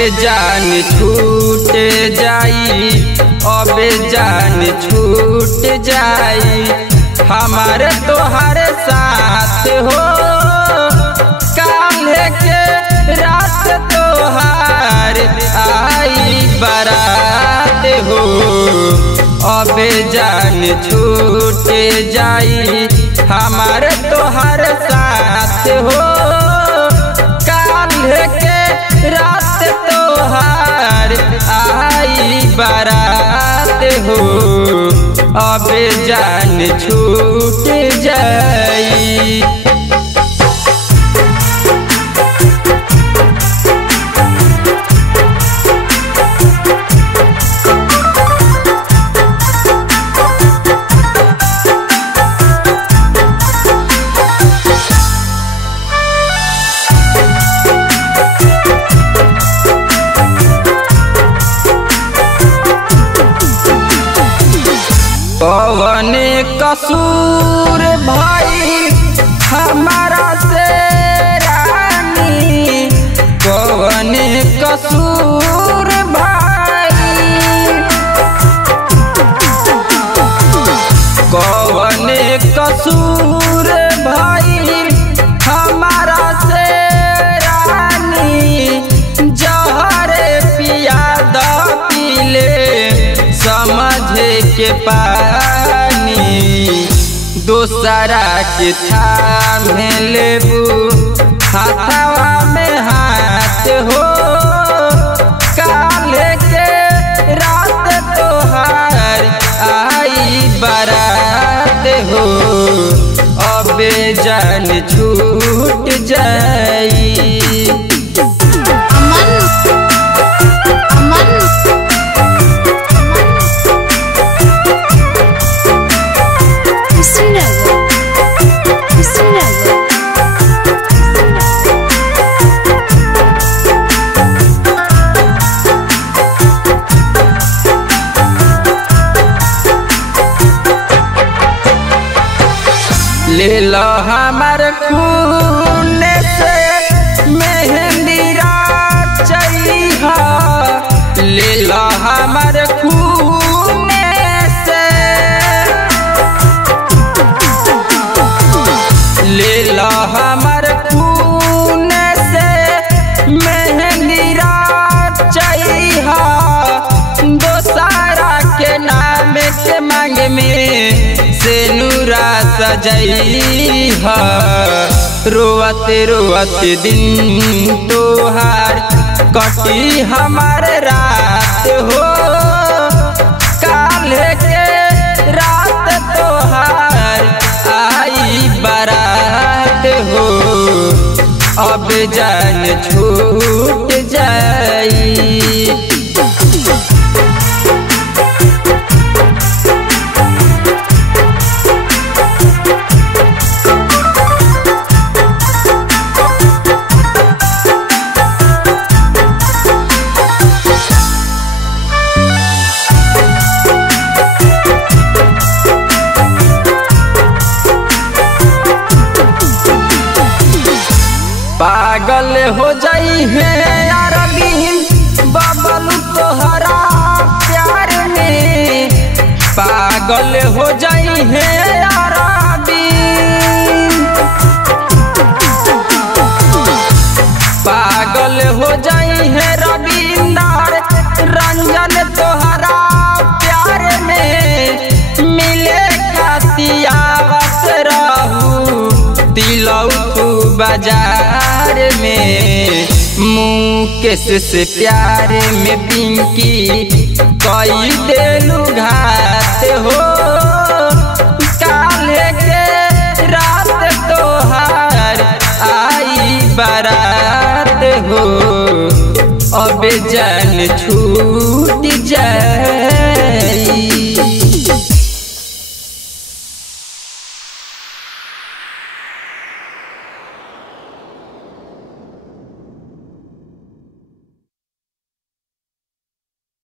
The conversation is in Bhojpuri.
जान छूट जाई, अब जान छूट जाई हमारे तोहरे साथ हो। काल्हे के रात तोहार आई बारात हो, अब जान छूट जाई हमारे तोहरे साथ हो। काल्हे के रात तोहार आई बारात हो, अब जान छूट जाई। कौन कसूर भाई हमारा से रानी, कौन कसूर भाई, कौन कसूर भाई हमारा से रानी। जहरे पिया द पीले समझ के पानी, दोसरा के थामे लेबू हाथवा में हाथ हो। काल्हे के रात तोहार आई बारात हो, अब जान छूट जाई। ले लो हमार खून से मेहंदी रचइहा, ले लो हमार खून से, ले लो हमार खून से मेहंदी रचइहा। दोसरा के नाम के मांग में सेनुरा सजइहा, रोवते रोवते दिन तोहार कटी हमारे रात हो। काल्हे के रात तोहार आई बारात हो, अब जान छूट जाई। पागल हो जाई है अरविंद बबल तोहरा प्यार में, पागल हो जाई है अरविंद, पागल हो जाई है रविंदर रंजन तोहरा प्यार में। मिले खातियावत रहू तिलौथू बाजार में, मुकेश से प्यार में पिंकी कई देलू घात हो। काल्हे के रात तोहार आई बारात हो, अब जान छूट जाए।